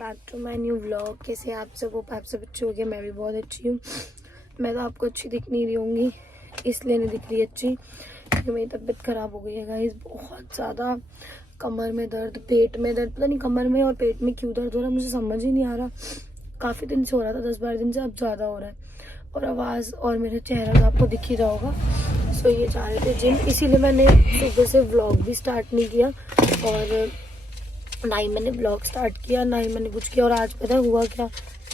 Back to my new vlog. कैसे आप सब अच्छे हो गए? मैं भी बहुत अच्छी हूँ। मैं तो आपको अच्छी दिख नहीं रही होंगी, इसलिए नहीं दिख रही अच्छी क्योंकि मेरी तबीयत ख़राब हो गई है गाइस। बहुत ज़्यादा कमर में दर्द, पेट में दर्द, पता नहीं कमर में और पेट में क्यों दर्द हो रहा है, मुझे समझ ही नहीं आ रहा। काफ़ी दिन से हो रहा था, 10-12 दिन से, अब ज़्यादा हो रहा है। और आवाज़ और मेरा चेहरा तो आपको दिख ही रहा होगा। सो ये जा रहे थे जिम, इसीलिए मैंने सुबह से व्लॉग भी स्टार्ट नहीं किया और ना ही मैंने ब्लॉग स्टार्ट किया, ना ही मैंने कुछ किया। और आज पता है हुआ क्या,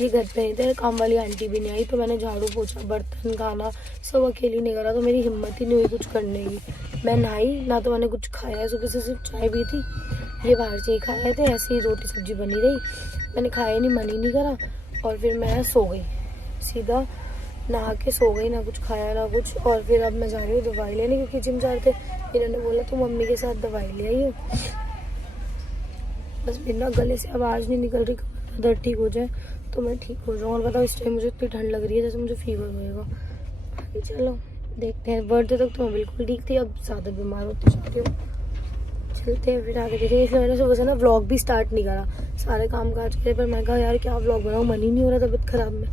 ये घर पे नहीं थे, काम वाली आंटी भी नहीं आई, तो मैंने झाड़ू पोछा, बर्तन, खाना सब अकेली नहीं करा, तो मेरी हिम्मत ही नहीं हुई कुछ करने की। मैं नहाई ना, तो मैंने कुछ खाया, सुबह से सिर्फ चाय भी थी, ये बाहर से ही खाए थे, ऐसे ही रोटी सब्जी बनी रही, मैंने खाया नहीं, मन ही नहीं करा। और फिर मैं सो गई, सीधा नहा के सो गई, ना कुछ खाया ना कुछ। और फिर अब मैं जा रही हूँ दवाई लेने, क्योंकि जिम जा रहे थे, इन्होंने बोला तो मम्मी के साथ दवाई ले आई हूँ। बस बिना गले से आवाज़ नहीं निकल रही, कमर दर्द ठीक हो जाए तो मैं ठीक हो जाऊँ। और बताओ इस टाइम मुझे इतनी ठंड लग रही है जैसे मुझे फीवर होएगा। चलो देखते हैं, बर्थडे तक तो मैं बिल्कुल ठीक थी, अब ज़्यादा बीमार होती जाती हूँ। चलते हैं फिर आगे देखेंगे। इसलिए मैंने सुबह से ना व्लॉग भी स्टार्ट नहीं करा, सारे काम काज करे, पर मैं कहा यार क्या व्लॉग बनाऊँ, मन ही नहीं हो रहा तबीयत ख़राब में,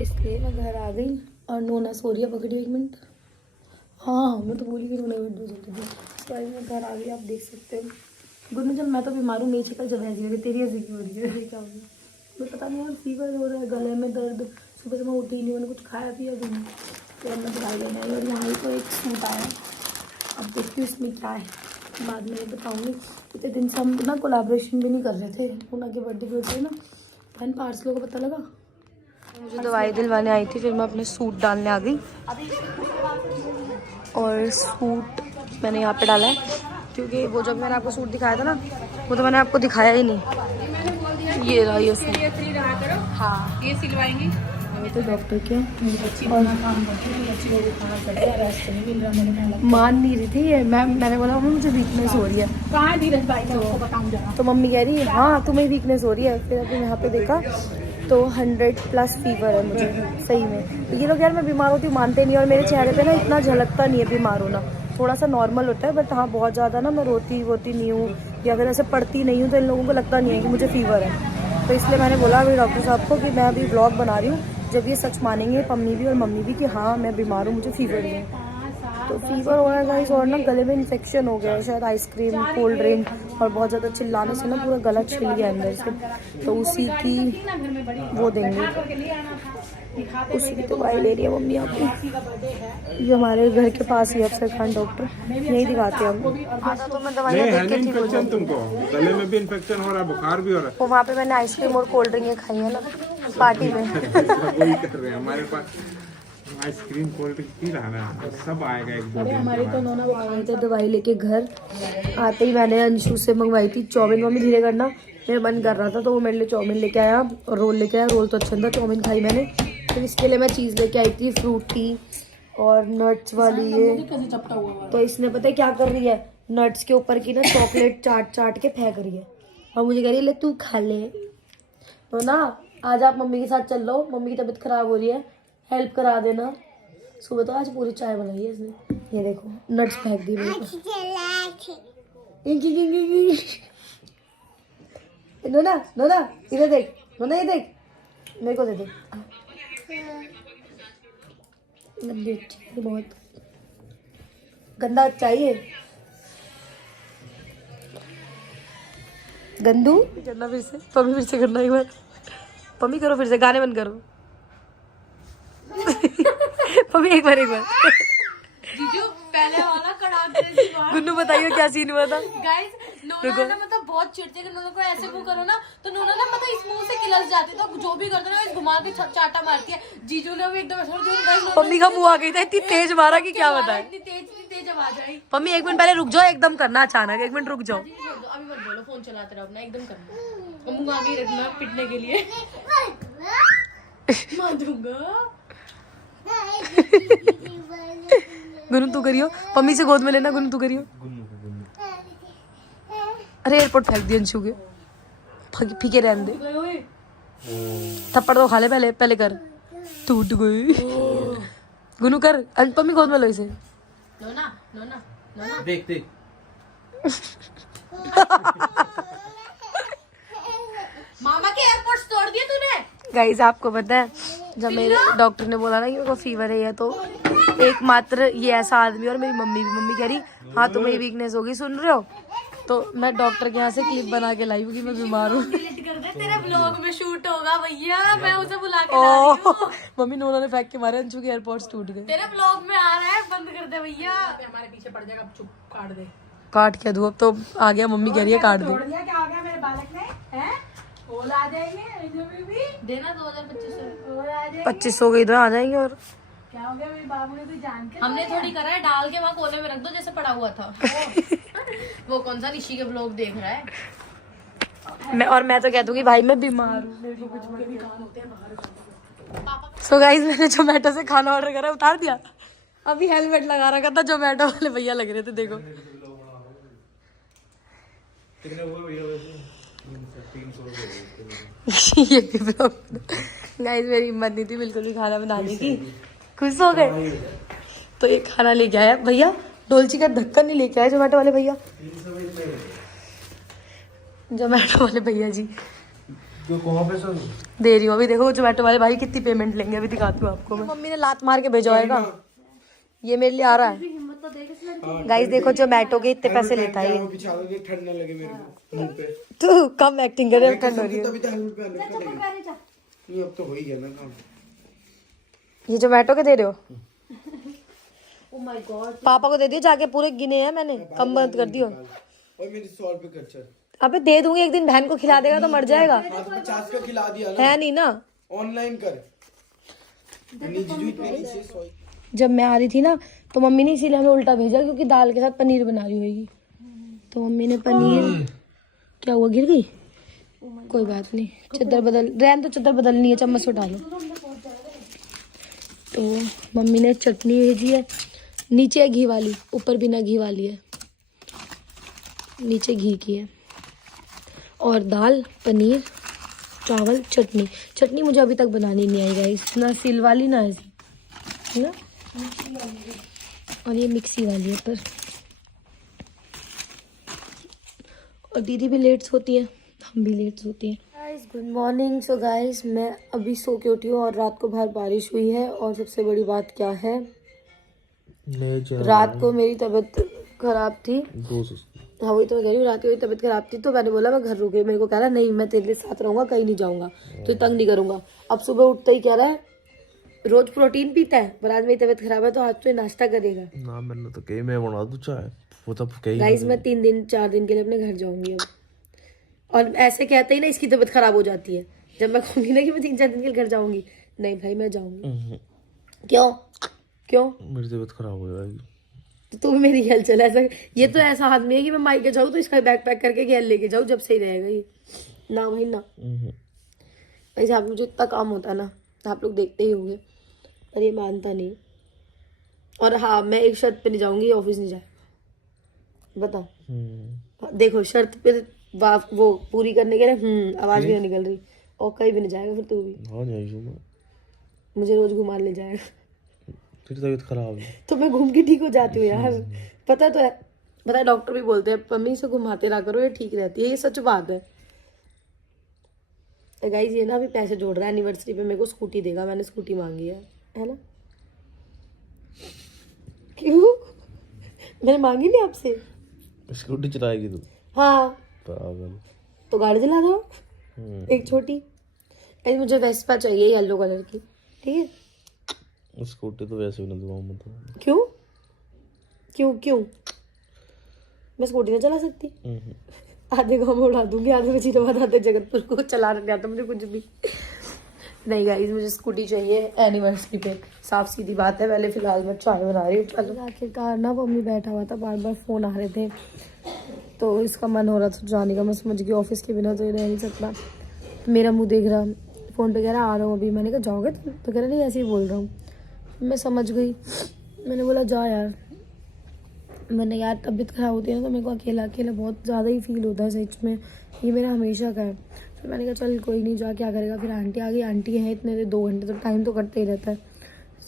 इसलिए मैं घर आ गई। और नोना सो रही है, पकड़िए 1 मिनट। हाँ मैं तो भूल गई, नोना बर्थडे सोती थी। सॉरी, मैं घर आ गई, आप देख सकते हो। गुड चल, मैं तो बीमार हूँ, मेरी शक्ल जब ऐसी हो रही, तेरी ऐसी क्यों हो रही है? क्या हो गया? मुझे पता नहीं यार, फीवर हो रहा है, गले में दर्द, सुबह से मैं उठी नहीं, मैंने कुछ खाया पिया भी नहीं। फिर अब मैं दवाई लेने आई और यहाँ ही तो एक सूट आया, अब देखती हूँ इसमें क्या है, बाद में बताऊँगी। इतने दिन से हम ना कोलैबोरेशन भी नहीं कर रहे थे, पूना के बर्थडे की वजह से ना बहन पार्सलों को पता लगा। मुझे दवाई दिलवाने आई थी, फिर मैं अपने सूट डालने आ गई और सूट मैंने यहाँ पे डाला है, क्योंकि वो जब मैंने आपको सूट दिखाया था ना, वो तो मैंने आपको दिखाया ही नहीं। ये रहा ये सूट, हाँ ये सिलवाएंगी तो डॉक्टर के और मान नहीं रही थी ये। मैंने बोला मम्मी मुझे वीकनेस हो रही है, कहाँ है धीरज भाई का, आपको बताऊं जरा। तो मम्मी कह रही है हाँ तुम्हें वीकनेस हो रही है। फिर अभी यहाँ पे देखा तो 100+ फीवर है मुझे सही में। ये लोग यार मैं बीमार होती मानते नहीं, और मेरे चेहरे पे ना इतना झलकता नहीं है बीमार होना, थोड़ा सा नॉर्मल होता है, बट हाँ बहुत ज़्यादा ना मैं रोती नहीं हूँ या फिर ऐसे पड़ती नहीं हूँ, तो इन लोगों को लगता नहीं है कि मुझे फीवर है। तो इसलिए मैंने बोला अभी डॉक्टर साहब को कि मैं अभी ब्लॉग बना रही हूँ, जब ये सच मानेंगे पम्मी भी और मम्मी भी कि हाँ मैं बीमार हूँ, मुझे फीवर है। तो फीवर हो रहा है गाइस, और ना गले में इन्फेक्शन हो गया है शायद, आइसक्रीम, कोल्ड ड्रिंक और बहुत ज़्यादा चिल्लाने से ना पूरा गला छिल गया अंदर से, तो उसी की वो देंगे, उसी की दवाई ले रही है मम्मी आपकी। ये हमारे घर के पास ही अफसर खान डॉक्टर, यही दिखाते हैं हम। तो मैं दवाइयाँ देख के ठीक हो जाऊँ। तुमको गले में भी इन्फेक्शन हो रहा है, बुखार भी हो रहा है। वो वहाँ पे मैंने आइसक्रीम और कोल्ड ड्रिंक खाई है ना पार्टी में। वही कर रहे हैं, हमारे पास आइसक्रीम कोल्ड ड्रिंक पी रहा है, सब आएगा एक 2 दिन। हमारे तो नोना आ गए थे दवाई लेके घर, आते ही मैंने अंशु से मंगवाई थी चाउमीन। मम्मी धीरे करना, मेरा मन कर रहा था तो वो मेरे लिए चाउमीन लेके आया और रोल लेके आया। रोल तो अच्छा था, चाउमीन खाई मैंने। फिर इसके लिए मैं चीज़ लेके आई थी फ्रूटी और नट्स वाली ये। तो इसने पता है क्या कर रही है, नट्स के ऊपर की ना चॉकलेट चाट के फेंक रही है और मुझे कह रही है ले तू खा ले। तो ना आज आप मम्मी के साथ चल लो, मम्मी की तबीयत खराब हो रही है, हेल्प करा देना। सुबह तो आज पूरी चाय बनाई है इसने, ये देखो नट्स फेंक दी मेरे को। नोना नोना इधर देख, नोना ये देख, मेरे को दे दे। बहुत गंदा चाहिए, गंदू करना फिर से, पम्मी फिर से करना एक बार, पम्मी करो फिर से, गाने बंद करो। पम्मी एक बार जीजू पहले वाला कड़ाक। गुन्नू बताइए क्या सीन हुआ था। गाइस नोना ना मतलब बहुत चिढ़ती है कि नोना को ऐसे वो करो ना तो नोना ना मतलब इस मुंह से किलस जाती है, तो जो भी करते ना इस घुमा के चाटा मारती है। जीजू ने भी एकदम ऐसा पम्मी का मुंह आ गई था, इतनी तेज मारा कि क्या बताए। इतनी तेज आवाज आई। पम्मी 1 मिनट पहले रुक जाओ, एकदम करना अचानक, 1 मिनट रुक जाओ। अभी मत बोलो, फोन चलाते रहो अपना, एकदम करना, मुंह आगे रखना पिटने के लिए। मार दूंगा। गुन्नू तू करियो, पम्मी से गोद में लेना, गुन्नू तू करियो। अरे एयरपोर्ट फेंक दिया अंशु के, फीके रहने दे, थप्पड़ तो खा ले, पहले कर, टूट गई। गुन्नू कर, पम्मी गोद में लो इसे। नोना नोना नोना देख देख मामा के गाइस आपको पता है जब मेरे डॉक्टर ने बोला ना कि मेरे को फीवर है, तो एकमात्र ये ऐसा आदमी और मेरी मम्मी कह रही हाँ तुम्हें वीकनेस होगी, सुन रहे हो? तो मैं डॉक्टर के यहाँ से क्लिप बना के लाई हूँ कि मैं बीमार हूँ। तेरे ब्लॉग में शूट होगा भैया, मैं उसे बुला के ला रही हूँ। मम्मी ने उन्होंने फेंक के मारे, अंशु के एयरपोर्ट्स टूट गए। तेरे ब्लॉग में आ रहा है, बंद कर दे भैया। हमारे पीछे पड़ जाएगा, चुप काट दे। काट क्या दूँ, अब तो आ गया, मम्मी कह रही है काट दो। क्या हो गया मेरे बालक में हैं? और आ जाएंगे देना 2500 के इधर आ जाएंगे। और क्या हो गया मेरे बाबू ने, तो जान के हमने थोड़ी करा है, डाल के वहाँ कोने में रख दो जैसे पड़ा हुआ था। वो कौन सा निशी के ब्लॉग देख रहा है? मैं तो कह दूंगी भाई मैं बीमार हूँ, मेरे को कुछ। सो गाइस मैंने जोमेटो से खाना ऑर्डर करा, उतार दिया। अभी हेलमेट लगा रखा था, जोमेटो वाले भैया लग रहे थे, देखो। ये भी गाइस मेरी हिम्मत नहीं थी बिल्कुल भी खाना बनाने की। खुश हो गए तो ये खाना लेके आया भैया, डोलची का ढक्कन नहीं लेके आए जोमेटो वाले भैया। जोमेटो वाले भैया जी जो कहाँ पे सर दे रही हूँ अभी, देखो जोमेटो वाले भाई कितनी पेमेंट लेंगे, अभी दिखाती हूँ आपको मैं। मम्मी ने लात मार के भेजवाएगा, ये मेरे लिए आ रहा है। गाइस देखो जोमेटो के इतने पैसे लेता है ये। ठंड ना लगे मेरे को मुंह पे। तू कम एक्टिंग कर रहा है, ठंड हो रही है। तभी तो हेलमेट पहन रखा है। अब तो हो ही गया ना काम। ये जोमेटो के दे रहे हो? Oh my God. पापा को दे दियो जाके, पूरे गिने हैं मैंने, कम बंद कर दियो। और मेरी 100 रुपए खर्चा। अबे दे दूंगी, एक दिन बहन को खिला देगा तो मर जाएगा। 50 का खिला दिया ना। है नहीं ना, ऑनलाइन कर। जीजू इतने जब मैं आ रही थी ना तो मम्मी ने इसीलिए हमें उल्टा भेजा, क्योंकि दाल के साथ पनीर बना रही होगी। तो मम्मी ने पनीर, क्या हुआ, गिर गई? कोई बात नहीं, चद्दर बदल रहन तो, चद्दर बदलनी है, चम्मच उठा लो। तो मम्मी ने चटनी भेजी है, नीचे है घी वाली, ऊपर बिना घी वाली है, नीचे घी की है। और दाल, पनीर, चावल, चटनी। चटनी मुझे अभी तक बनानी नहीं आई गाइस, ना सिल वाली ना ऐसी, है ना। और ये मिक्सी वाली है पर। और दीदी भी लेट सोती है, हम भी लेट सोती हैं। Guys good morning. So guys मैं अभी सो के उठी हूँ और रात को बाहर बारिश हुई है। और सबसे बड़ी बात क्या है, रात को मेरी तबीयत खराब थी। हाँ वही तो कह रही हूँ, रात को मेरी तबीयत खराब थी, तो मैंने बोला मैं घर रुके। मेरे को कह रहा नहीं मैं तेरे साथ रहूंगा, कहीं नहीं जाऊंगा, तो तंग नहीं करूंगा। अब सुबह उठते ही कह रहा है रोज प्रोटीन पीता है, पर आज मेरी तबीयत खराब है तो आज तो नाश्ता करेगा ना। मैंने तो कही मैं बना दूं चाय, वो तो कही। गाइस मैं 3-4 दिन के लिए अपने घर जाऊंगी अब। और ऐसे कहते ही ना इसकी तबीयत खराब हो जाती है, जब मैं कहूंगी ना कि मैं 3-4 दिन के लिए घर जाऊंगी, नहीं भाई मैं जाऊंगी। क्यों क्यों? मेरी तबीयत खराब हो जाएगी तो तू भी मेरी ख्याल चल। ऐसा ये तो ऐसा आदमी है कि मैं मायके जाऊँ तो इसका बैग पैक करके ख्याल लेके जाऊँ, जब सही रहेगा ये। ना भाई ना, भाई साहब मुझे इतना काम होता है ना, आप लोग देखते ही होंगे, पर ये मानता नहीं। और हाँ मैं एक शर्त पे नहीं जाऊंगी, ऑफिस नहीं जाएगा, बताओ। देखो शर्त पे वो पूरी करने के लिए आवाज भी नहीं निकल रही, और कहीं भी नहीं जाएगा फिर तू भी। हाँ नहीं, मुझे रोज घुमा ले जाएगा, तेरी तबीयत खराब है तो मैं घूम के ठीक हो जाती हूँ यार, पता तो है। पता है डॉक्टर भी बोलते हैं मम्मी से घुमाते रहा करो, ये ठीक रहती है, ये सच बात है। गाइस ये ना अभी पैसे जोड़ रहा है, एनिवर्सरी पे मेरे को स्कूटी देगा, मैंने स्कूटी मांगी है ना। क्यों? मैंने मांगी नहीं आपसे। स्कूटी चलाएगी तू? हाँ पागल, तो गाड़ी दिला दो एक छोटी। अरे मुझे वेस्पा चाहिए येलो कलर की, ठीक है। स्कूटी तो वैसे भी ना दूंगा मैं तो। क्यों क्यों क्यों? मैं स्कूटी नहीं चला सकती, आधे गाँव में उड़ा दूंगी, आधे वजीराबाद, आधे जगतपुर को चलाने नहीं आता मुझे कुछ भी। नहीं गाइस मुझे स्कूटी चाहिए एनिवर्सरी पे, साफ सीधी बात है। पहले फिलहाल मैं चाय बना रही हूँ। चलो आखिरकार ना मम्मी बैठा हुआ था, बार बार फोन आ रहे थे, तो इसका मन हो रहा था जाने का। मैं समझ गई ऑफिस के बिना तो ये रह नहीं सकता। मेरा मुंह देख रहा, फ़ोन पे कह रहा आ रहा हूँ अभी। मैंने कहा जाओगे तुम? तो कह रहा नहीं ऐसे ही बोल रहा हूँ। मैं समझ गई, मैंने बोला जा यार। मैंने यार तबीयत खराब होती है ना तो मेरे को अकेला अकेला बहुत ज़्यादा ही फील होता है सच में, ये मेरा हमेशा का है। फिर मैंने कहा चल कोई नहीं, जा क्या करेगा। फिर आंटी आ गई, आंटी है इतने देर 2 घंटे तो टाइम तो कटते ही रहता है।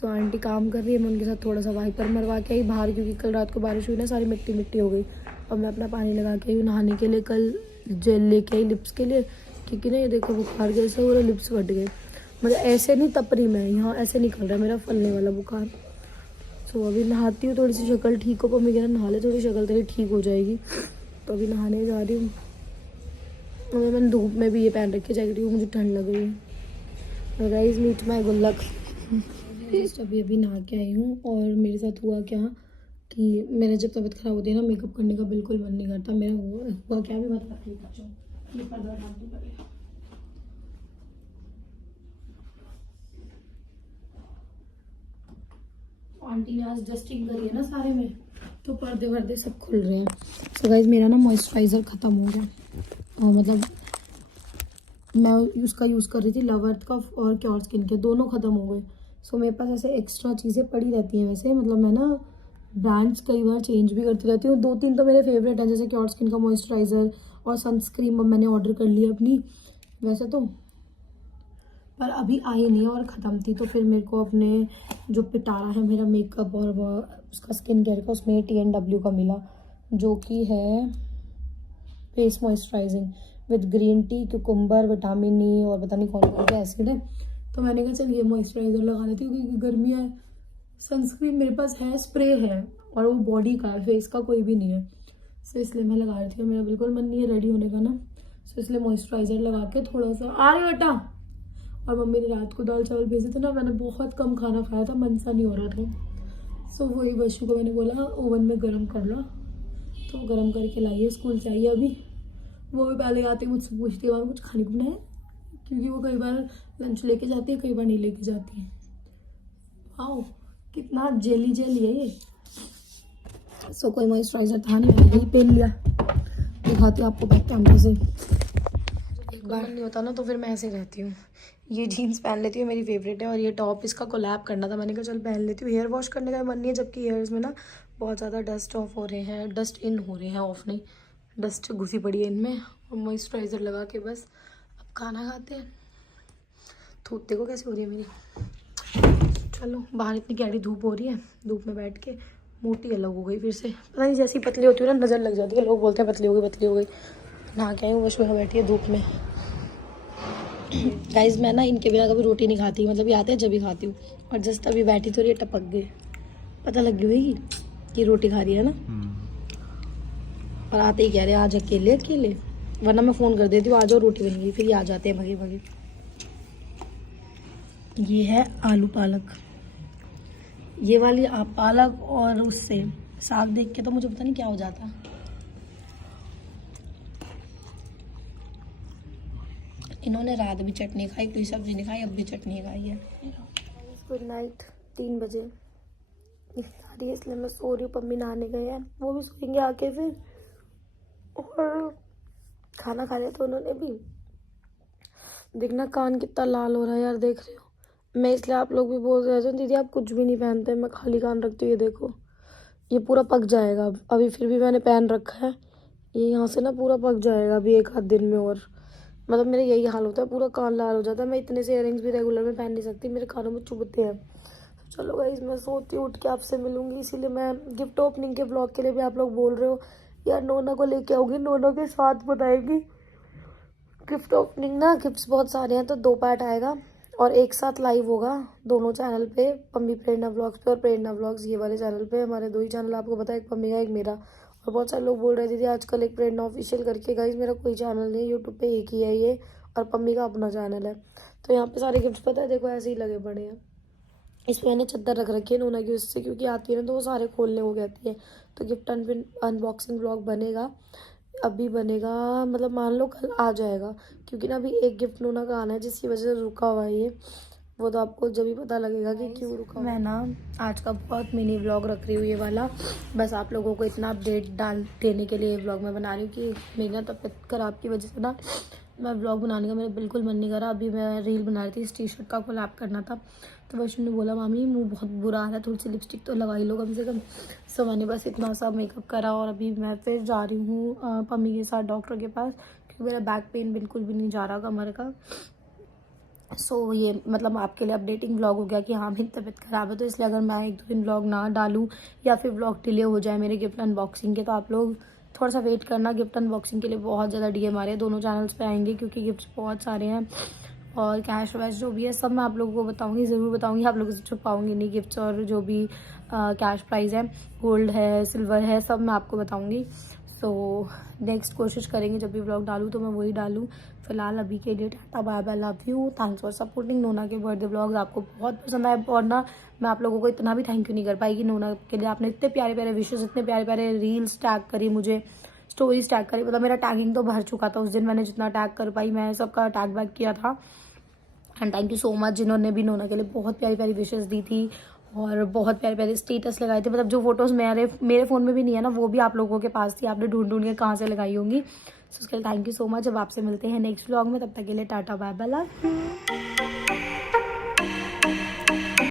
तो आंटी काम कर रही है, मैं उनके साथ थोड़ा सा वाइपर मरवा के आई बाहर, क्योंकि कल रात को बारिश हुई ना, सारी मिट्टी मिट्टी हो गई। और मैं अपना पानी लगा के आई नहाने के लिए, कल जेल लेके आई लिप्स के लिए, क्योंकि ना ये देखो बुखार जैसा हो रहा, लिप्स फट गए। मतलब ऐसे नहीं तपरी में, यहाँ ऐसे निकल रहा है मेरा फलने वाला बुखार। सो अभी नहाती हूँ, थोड़ी सी शक्ल ठीक हो, मम्मी कह रहा नहा ले, थोड़ी शक्ल तेरी ठीक हो जाएगी। तो अभी नहाने जा रही हूँ। अभी मैंने धूप में भी ये पहन रखी है जैकेट, मुझे ठंड लग रही है। गाइस मीट माय गुल्लक। अभी नहा के आई हूँ और मेरे साथ हुआ क्या कि मेरा जब तबीयत खराब होती है ना, मेकअप करने का बिल्कुल मन नहीं करता। मेरा हुआ क्या भी बताती हूँ। ये पर्दा हटा दूँ पहले। आंटी ने आज डस्टिंग करी है ना सारे में, तो पर्दे वर्दे सब खुल रहे हैं। सो गाइस मेरा ना मॉइस्चराइज़र ख़त्म हो गया, और मतलब मैं उसका यूज़ कर रही थी लव अर्थ का और क्योर स्किन के, दोनों ख़त्म हो गए। सो मेरे पास ऐसे एक्स्ट्रा चीज़ें पड़ी रहती हैं वैसे, मतलब मैं ना ब्रांड्स कई बार चेंज भी करती रहती हूँ। 2-3 तो मेरे फेवरेट हैं, जैसे क्योर स्किन का मॉइस्चराइज़र और सनस्क्रीन मैंने ऑर्डर कर लिया अपनी वैसे तो, पर अभी आई नहीं है और ख़त्म थी। तो फिर मेरे को अपने जो पिटारा है मेरा मेकअप और उसका स्किन केयर का, उसमें TNW का मिला, जो कि है face moisturising with green tea, cucumber, vitamin E और पता नहीं कौन कौन सा एसिड है। तो मैंने कहा चल ये मॉइस्चराइज़र लगा लेती हूँ, क्योंकि गर्मियाँ है। सनस्क्रीन मेरे पास है, स्प्रे है, और वो बॉडी का है, फेस का कोई भी नहीं है। सो इसलिए मैं लगा रही थी। मेरा बिल्कुल मन नहीं है रेडी होने का ना, सो इसलिए मॉइस्चराइज़र लगा के थोड़ा सा आ रही बेटा। और मम्मी ने रात को दाल चावल भेजे थे ना, मैंने बहुत कम खाना खाया था, मन सा नहीं हो रहा था। सो वही वशु को मैंने बोला ओवन में गर्म कर लो, तो गर्म करके लाइए, स्कूल से आई है अभी। वो भी पहले आते मुझसे पूछती है वहाँ कुछ खाने को बनाए, क्योंकि वो कई बार लंच लेके जाती है, कई बार नहीं लेके जाती है। आओ कितना जेली जेली है ये। सो कोई मॉइस्चराइज़र था नहीं, मैंने यही पहन लिया। दिखाती हूँ आपको बैक कैमरे से। एक बार नहीं होता ना तो फिर मैं ऐसे रहती हूँ। ये जीन्स पहन लेती हूँ, मेरी फेवरेट है, और ये टॉप इसका कोलैब करना था, मैंने कहा चल पहन लेती हूँ। हेयर वॉश करने का मन नहीं है, जबकि हेयर्स में ना बहुत ज़्यादा डस्ट ऑफ हो रहे हैं, डस्ट इन हो रहे हैं, ऑफ नहीं, डस्ट घुसी पड़ी है इनमें। और मॉइस्चराइज़र लगा के बस अब खाना खाते हैं। धूप देखो कैसी हो रही है मेरी। चलो बाहर इतनी गहरी धूप हो रही है, धूप में बैठ के मोटी अलग हो गई फिर से, पता नहीं जैसी पतली होती है ना नज़र लग जाती है, लोग बोलते हैं पतली हो गई पतली हो गई। नहा के आई हूँ, बस वहाँ बैठी है धूप में। गाइज मैं ना इनके बिना कभी रोटी नहीं खाती, मतलब ये आते हैं जब भी खाती हूँ। और जस्ट अभी बैठी तो ये टपक गए, पता लग गई होगी कि रोटी खा रही है ना। और आते ही कह रहे हैं आज अकेले अकेले, वरना मैं फ़ोन कर देती हूँ आ जाओ रोटी बन गई, फिर ये आ जाते हैं भगे भगे। ये है आलू पालक, ये वाली आप पालक, और उससे साग देख के तो मुझे पता नहीं क्या हो जाता। इन्होंने रात भी चटनी खाई, कोई सब्जी नहीं खाई, अब भी चटनी खाई है। गुड नाइट, 3 बजे सारी, इसलिए मैं सो रही हूँ। पम्मी नहाने गए हैं, वो भी सोएंगे आके फिर, और खाना खा लिया तो उन्होंने भी। देखना कान कितना लाल हो रहा है यार, देख रहे हो। मैं इसलिए आप लोग भी बोल रहे थे दीदी आप कुछ भी नहीं पहनते, मैं खाली कान रखती हूँ। ये देखो ये पूरा पक जाएगा अभी, फिर भी मैंने पहन रखा है। ये यहाँ से ना पूरा पक जाएगा अभी 1 आध दिन में, और मतलब मेरा यही हाल होता है, पूरा कान लाल हो जाता है। मैं इतने से इयररिंग्स भी रेगुलर में पहन नहीं सकती, मेरे कानों में चुभते हैं। चलो गाइस मैं सोती हूँ, उठ के आपसे मिलूंगी। इसीलिए मैं गिफ्ट ओपनिंग के ब्लॉग के लिए भी आप लोग बोल रहे हो यार नोना को लेके आओगी, नोना के साथ बताएगी गिफ्ट ओपनिंग ना। गिफ्ट्स बहुत सारे हैं, तो 2 पार्ट आएगा और एक साथ लाइव होगा दोनों चैनल पे, पम्मी प्रेरणा व्लॉग्स पे और प्रेरणा व्लॉग्स ये वाले चैनल पे। हमारे 2 ही चैनल आपको पता है, एक पम्मी का एक मेरा। और बहुत सारे लोग बोल रहे थे आजकल एक प्रेरणा ऑफिशियल करके, गाइज मेरा कोई चैनल नहीं है, यूट्यूब पे एक ही है ये, और पम्मी का अपना चैनल है। तो यहाँ पे सारे गिफ्ट्स पता है देखो ऐसे ही लगे पड़े हैं। इस पर मैंने चद्दर रख रखी है नोना की, उससे क्योंकि आती है ना तो वो सारे खोलने हो कहती है। तो गिफ्ट अनबॉक्सिंग व्लॉग बनेगा, अभी बनेगा, मतलब मान लो कल आ जाएगा, क्योंकि ना अभी एक गिफ्ट नोना का आना है जिसकी वजह से रुका हुआ है ये। वो तो आपको जब ही पता लगेगा कि क्यों रुका। मैं ना आज का बहुत मिनी व्लॉग रख रही हूँ ये वाला, बस आप लोगों को इतना अपडेट डाल देने के लिए ये व्लॉग मैं बना रही हूँ कि मेरी ना तबीयत खराब की वजह से ना मैं व्लॉग बनाने का मेरा बिल्कुल मन नहीं कर रहा। अभी मैं रील बना रही थी, इस टी-शर्ट का कोलैब करना था, तो वैष्णु ने बोला मामी मुँह बहुत बुरा आ रहा है, थोड़ी सी लिपस्टिक तो लगा ही लो कम से कम। सो मैंने बस इतना सा मेकअप करा, और अभी मैं फिर जा रही हूँ पम्मी के साथ डॉक्टर के पास, क्योंकि मेरा बैक पेन बिल्कुल भी नहीं जा रहा कमर का। सो ये मतलब आपके लिए अपडेटिंग व्लॉग हो गया कि हाँ मेरी तबीयत ख़राब है, तो इसलिए अगर मैं 1-2 दिन व्लॉग ना डालूँ या फिर व्लॉग डिले हो जाए मेरे गिफ्ट अनबॉक्सिंग के, तो आप लोग थोड़ा सा वेट करना। गिफ्ट अनबॉक्सिंग के लिए बहुत ज़्यादा DM आ रहे हैं, दोनों चैनल्स पे आएंगे क्योंकि गिफ्ट्स बहुत सारे हैं। और कैश वैश जो भी है सब मैं आप लोगों को बताऊंगी, ज़रूर बताऊंगी, आप लोगों से छुपाऊंगी नहीं गिफ्ट्स और जो भी कैश प्राइस है, गोल्ड है, सिल्वर है, सब मैं आपको बताऊंगी। सो नेक्स्ट कोशिश करेंगे जब भी व्लॉग डालूँ तो मैं वही डालूँ। फिलहाल अभी के लिए Tata bye bye, love you, thanks for supporting. Nona के बर्थडे व्लॉग्स आपको बहुत पसंद आए और ना मैं आप लोगों को इतना भी थैंक यू नहीं कर पाई कि नोना के लिए आपने इतने प्यारे प्यारे विशेष, इतने प्यारे प्यारे रील्स टैग करी, मुझे स्टोरीज टैग करी। मतलब मेरा टैगिंग तो भर चुका था उस दिन, मैंने जितना टैग कर पाई मैं सबका टैग बैक किया था। And thank you so much जिन्होंने भी नोना के लिए बहुत प्यारी प्यारी विशेस दी थी और बहुत प्यारे प्यारे स्टेटस लगाए थे। मतलब जो फोटोज़ मेरे फ़ोन में भी नहीं है ना, वो भी आप लोगों के पास थी, आपने ढूंढ ढूंढ के कहाँ से लगाई होंगी। सो उसके लिए थैंक यू सो मच। अब आपसे मिलते हैं नेक्स्ट व्लॉग में, तब तक के लिए Tata bye bye, love you.